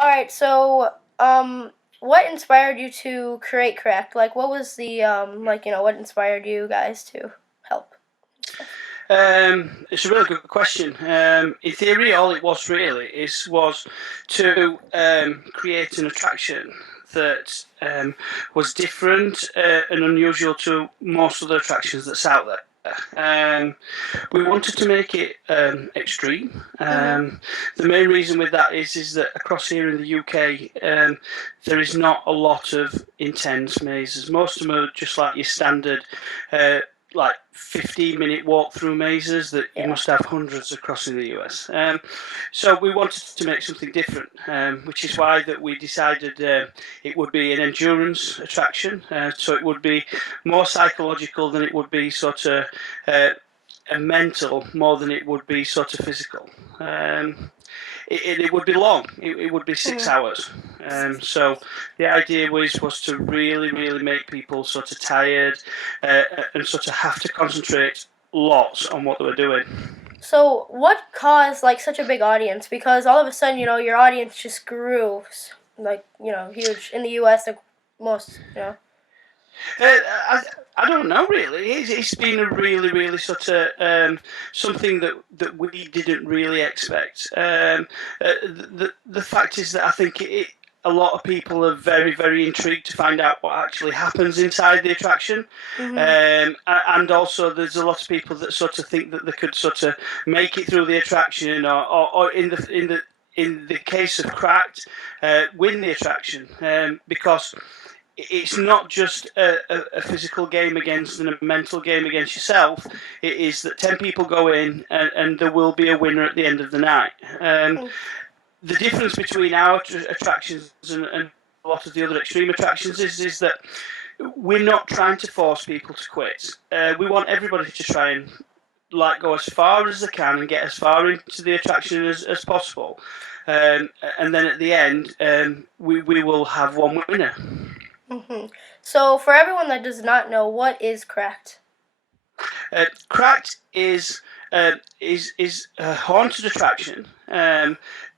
All right. So, what inspired you to create Cracked? Like, what was the what inspired you guys to help and stuff? It's a really good question. In theory, all it was really was to create an attraction that was different and unusual to most other attractions that's out there. We wanted to make it extreme. Mhm. The main reason with that is that across here in the UK, there is not a lot of intense mazes. Most of them are just like your standard uh, like 15-minute walk through mazes that you Yeah. must have hundreds across in the US. So we wanted to make something different, which is why that we decided it would be an endurance attraction. So it would be more psychological than it would be sort of uh, a mental, more than it would be sort of physical. It would be long. It would be six Mhm. hours. So the idea was to really make people sort of tired and sort of have to concentrate lots on what they were doing. So, what caused like such a big audience? Because all of a sudden, your audience just grew, like huge in the U.S. The most, I don't know really. It's been a really sort of something that we didn't really expect. The fact is that I think a lot of people are very intrigued to find out what actually happens inside the attraction, Mhm. and also there's a lot of people that sort of think that they could sort of make it through the attraction, or in the case of Cracked, win the attraction, because it's not just a physical game against and a mental game against yourself. It is that 10 people go in and there will be a winner at the end of the night. Mm. The difference between our attractions and a lot of the other extreme attractions is that we're not trying to force people to quit. We want everybody to try and go as far as they can and get as far into the attraction as possible. And then at the end, we will have one winner. Mhm. So, for everyone that does not know, what is Cracked? Cracked is a haunted attraction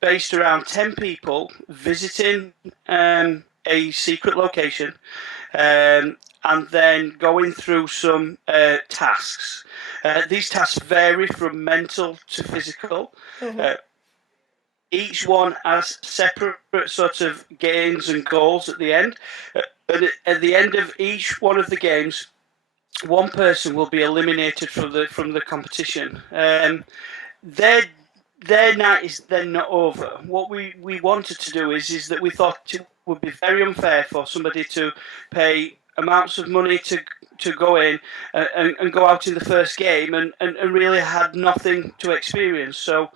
based around 10 people visiting a secret location, and then going through some tasks. These tasks vary from mental to physical. Mhm. Uh, each one has separate sort of gains and goals at the end. And at the end of each one of the games, one person will be eliminated from the competition. Their their night is then not over. What we wanted to do is that we thought it would be very unfair for somebody to pay amounts of money to go in and go out in the first game and really had nothing to experience. So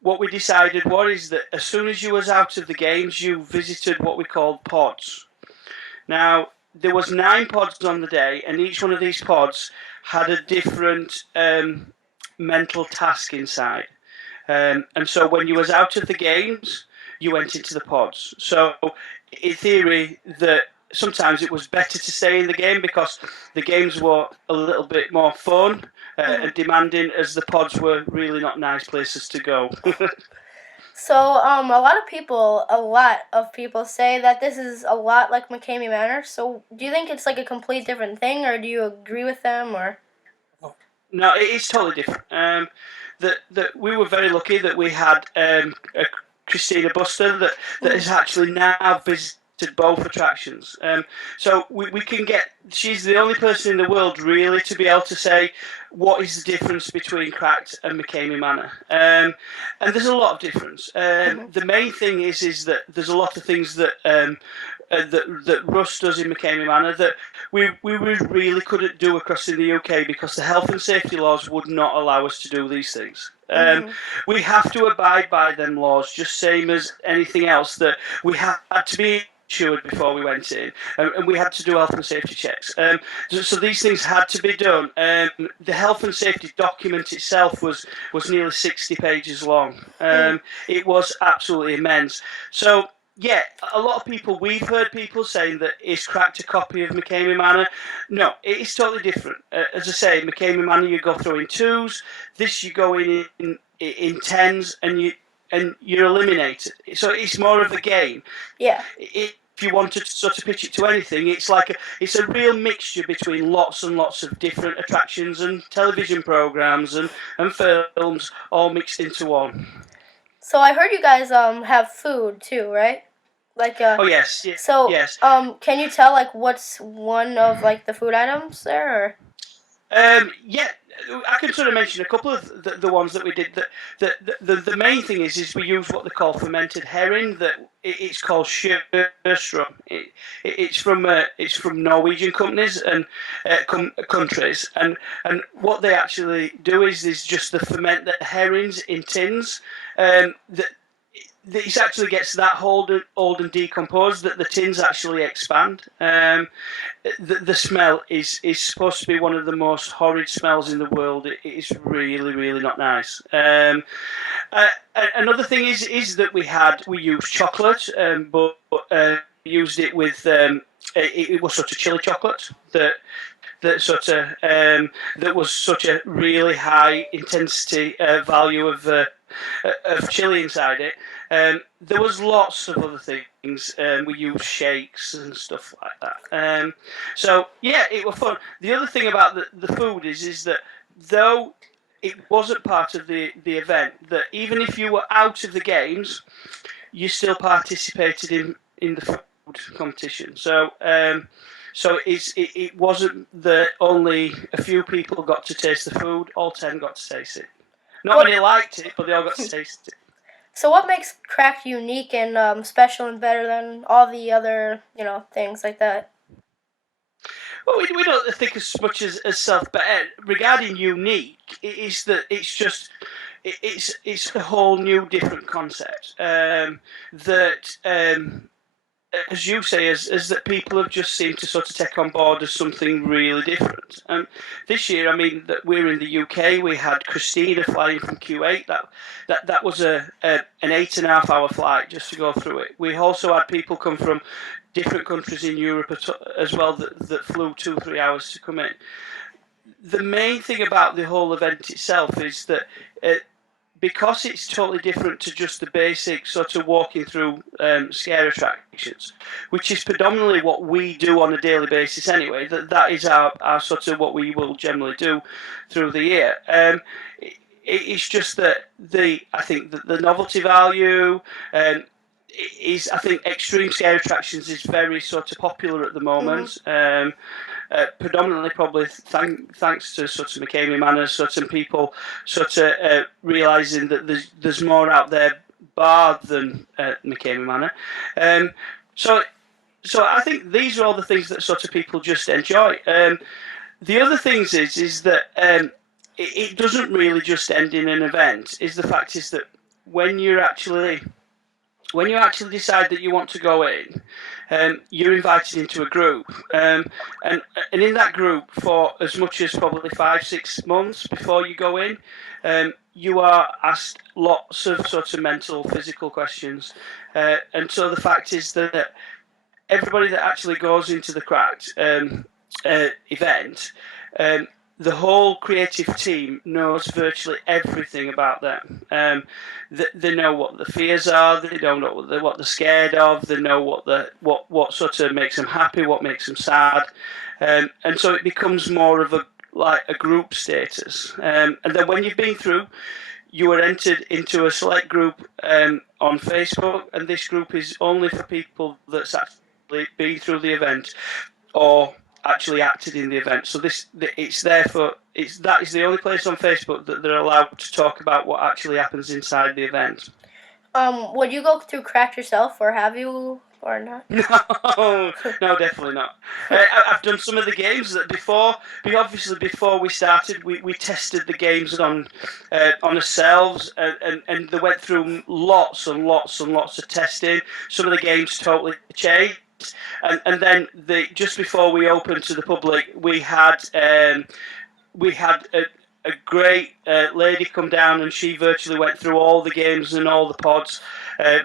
what we decided was that as soon as you was out of the games, you visited what we called pods. Now, there was 9 pods on the day, and each one of these pods had a different mental task inside. And so when you was out of the games, you went into the pods. So in theory, that sometimes it was better to stay in the game because the games were a little bit more fun Mhm. and demanding, as the pods were really not nice places to go. So, a lot of people say that this is a lot like McCamey Manor. So, do you think it's like a complete different thing, or do you agree with them, or? No, it is totally different. That we were very lucky that we had a Christina Buster that Mhm. has actually now visited both attractions. So we can get. She's the only person in the world really to be able to say what is the difference between Cracked and McCamey Manor. And there's a lot of difference. Mhm. The main thing is that there's a lot of things that Russ does in McCamey Manor that we really couldn't do across in the UK because the health and safety laws would not allow us to do these things. Mhm. We have to abide by them laws, just same as anything else. That we had to be insured before we went in, and we had to do health and safety checks. So these things had to be done. The health and safety document itself was nearly 60 pages long. Mhm. It was absolutely immense. So yeah, a lot of people, we've heard people saying that it's Cracked a copy of McCamey Manor. No, it is totally different. As I say, McCamey Manor you go through in twos. This you go in tens, and and you're eliminated. So it's more of a game. Yeah. If you wanted to sort of pitch it to anything, it's a real mixture between lots and lots of different attractions and television programs and films all mixed into one. So I heard you guys have food too, right? Like Oh yes, so yes. can you tell like what's one of like the food items there? Or? Yeah, I can sort of mention a couple of the ones that we did. The main thing is we use what they call fermented herring. It's called sjöström. It's from Norwegian companies and countries, and what they actually do is just they ferment the herrings in tins. It actually gets that old and decomposed that the tins actually expand. The smell is supposed to be one of the most horrid smells in the world. It is really, really not nice. Another thing is that we used chocolate, but we used it with it was sort of chili chocolate that was such a really high intensity value of chili inside it. There was lots of other things. We used shakes and stuff like that. So yeah, it was fun. The other thing about the food is that though it wasn't part of the event, that even if you were out of the games, you still participated in the food competition. So it wasn't that only a few people got to taste the food; all 10 got to taste it. Not many liked it, but they all got to taste it. So what makes Cracked unique and special and better than all the other things like that? Well, we don't think as much as self, but regarding unique, it is that it's a whole new different concept that. As you say, is that people have just seemed to sort of take on board as something really different. This year, I mean, that we're in the UK, we had Christina flying from Q8. That was an 8.5 hour flight just to go through it. We also had people come from different countries in Europe as well that flew 2-3 hours to come in. The main thing about the whole event itself is that because it's totally different to just the basic sort of walking through scare attractions, which is predominantly what we do on a daily basis anyway. That is our sort of what we will generally do through the year. It's just that I think that the novelty value is, I think extreme scare attractions is very sort of popular at the moment. Mm-hmm. Predominantly probably thanks to sort of McCamey Manor, sort of people sort of realising that there's more out there bar than McCamey Manor. So I think these are all the things that sort of people just enjoy. The other things is that it doesn't really just end in an event. The fact is that when you actually decide that you want to go in, you're invited into a group, and in that group for as much as probably 5-6 months before you go in, you are asked lots of sort of mental, physical questions, and so the fact is that everybody that actually goes into the Cracked event, the whole creative team knows virtually everything about them. They know what the fears are. They know what they're scared of. They know what sort of makes them happy, what makes them sad, and so it becomes more of a group status. And then when you've been through, you are entered into a select group on Facebook, and this group is only for people that's actually been through the event or actually acted in the event. So that is the only place on Facebook that they're allowed to talk about what actually happens inside the event. Would you go through Cracked yourself, or have you, or not? No, definitely not. I've done some of the games that before we started, we tested the games on ourselves, and they went through lots and lots and lots of testing. Some of the games totally changed. And then just before we opened to the public, we had a great lady come down, and she virtually went through all the games and all the pods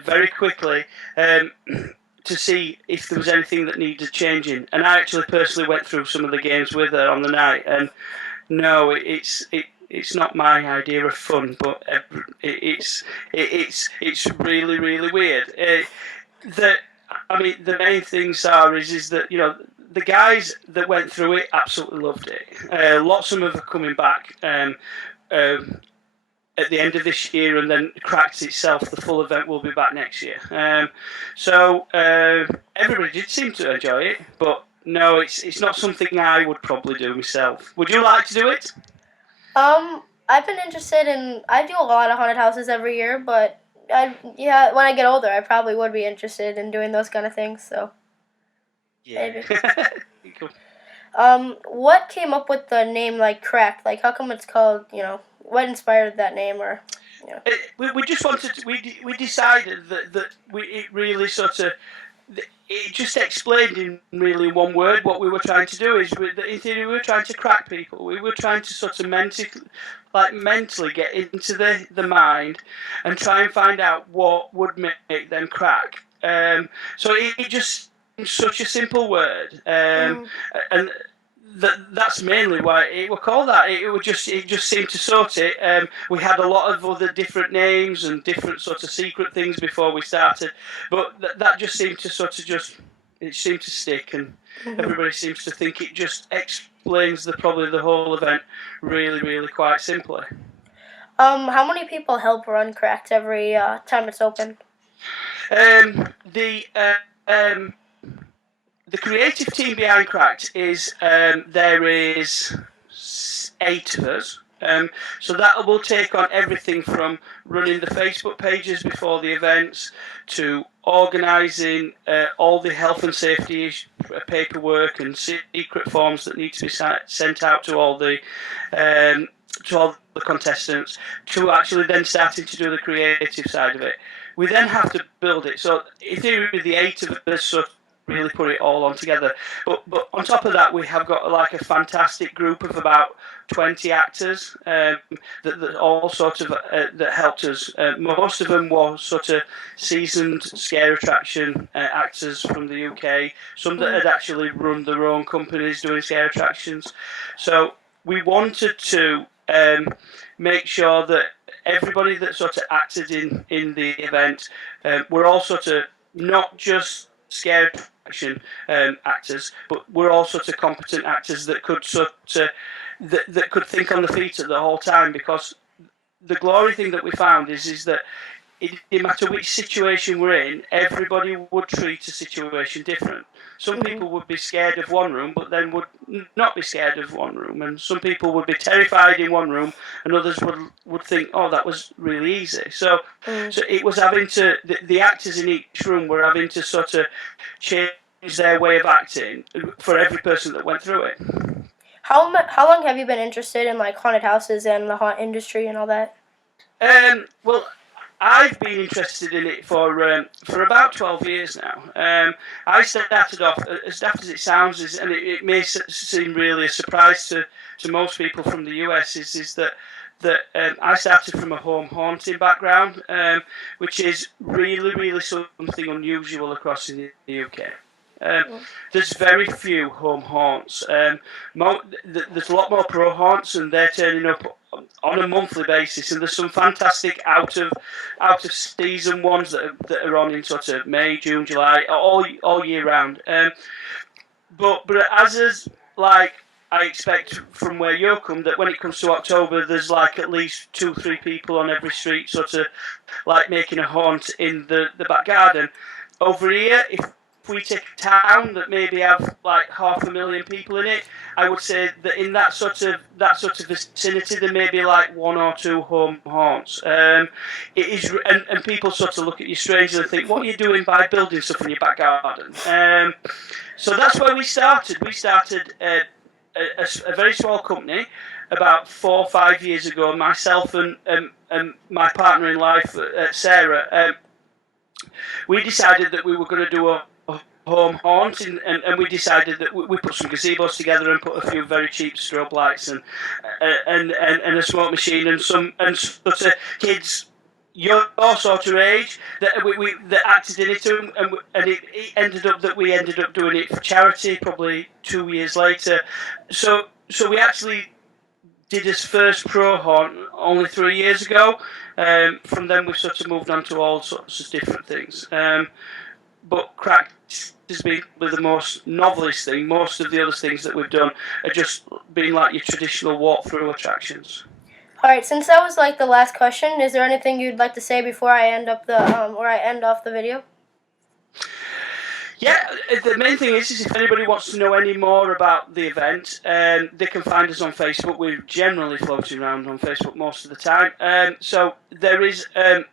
very quickly to see if there was anything that needed changing. And I actually personally went through some of the games with her on the night, and no, it it's not my idea of fun, but it's really really weird. The I mean, the main things is that the guys that went through it absolutely loved it. Lots of them are coming back. Um, at the end of this year, and then Cracked itself, the full event will be back next year. So everybody did seem to enjoy it, but no, it's not something I would probably do myself. Would you like to do it? I've been interested in. I do a lot of haunted houses every year, but when I get older, I probably would be interested in doing those kind of things. So Yeah. maybe. What came up with the name like Cracked? Like, how come it's called? What inspired that name, or we just wanted to, we decided that it really sort of it just explained in really one word what we were trying to do. In theory, we were trying to crack people. We were trying to sort of mentally get into the mind and try and find out what would make them crack. So it just such a simple word, and that's mainly why it was called that. It just seemed to sort it. We had a lot of other different names and different sort of secret things before we started, but that just seemed to it seemed to stick, and everybody seems to think it just explains probably the whole event really really quite simply. How many people help run Cracked every time it's open? The creative team behind Cracked is there is 8 of us. So that will take on everything from running the Facebook pages before the events to organising all the health and safety paperwork and secret forms that need to be sent out to all the contestants, to actually then starting to do the creative side of it. We then have to build it. So in theory, the 8 of us sort of really put it all on together. But on top of that, we have got like a fantastic group of about 20 actors that all sort of that helped us. Most of them were sort of seasoned scare attraction actors from the UK. Some that had actually run their own companies doing scare attractions. So we wanted to make sure that everybody that sort of acted in the event were all sort of not just scare attraction actors, but we're all sort of competent actors that could that could think on the feet at the whole time. Because the glory thing that we found is that it didn't matter which situation we're in, everybody would treat a situation different. Some people would be scared of one room, but then would not be scared of one room, and some people would be terrified in one room, and others would think, "Oh, that was really easy." So it was having to the actors in each room were having to sort of change their way of acting for every person that went through it. How long have you been interested in like haunted houses and the haunt industry and all that? Well, I've been interested in it for about 12 years now. I started off, as daft as it sounds, and it may seem really a surprise to most people from the US, is that I started from a home haunting background, which is really, really something unusual across in the UK. There's very few home haunts. There's a lot more pro haunts, and they're turning up on a monthly basis. And there's some fantastic out of season ones that are on in sort of May, June, July, all year round. But as like I expect from where you come, that when it comes to October, there's like at least 2-3 people on every street, sort of like making a haunt in the back garden. Over here, if we take a town that maybe have like 500,000 people in it, I would say that in that sort of vicinity there may be like 1 or 2 home haunts. It is, and people sort of look at you strangely and think, "What are you doing by building stuff in your back garden?" So that's where we started. We started a very small company about 4 or 5 years ago. Myself and my partner in life, Sarah, we decided that we were going to do a home haunt, and we decided that we put some gazebos together and put a few very cheap strobe lights and a smoke machine and sort of kids your sort of age that acted in it, and it ended up that we ended up doing it for charity probably 2 years later. So we actually did his first pro hunt only 3 years ago. From then we've sort of moved on to all sorts of different things. But Cracked has been the most novelist thing. Most of the other things that we've done are just been like your traditional walkthrough attractions. All right, since that was like the last question, is there anything you'd like to say before I end up the or I end off the video? Yeah, the main thing is if anybody wants to know any more about the event, they can find us on Facebook. We're generally floating around on Facebook most of the time. So there is a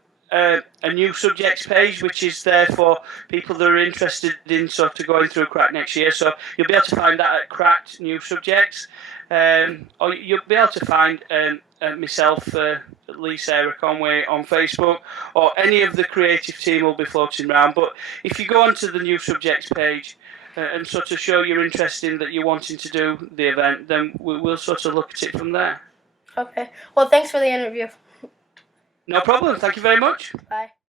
new subjects page which is there for people that are interested in sort of going through Cracked next year. So you'll be able to find that at Cracked New Subjects, or you'll be able to find myself, Lee Sarah Conway, on Facebook, or any of the creative team will be floating around. But if you go onto the New Subjects page and sort of show your interest in that you're wanting to do the event, then we'll sort of look at it from there. Okay. Well, thanks for the interview. No problem. Thank you very much. Bye.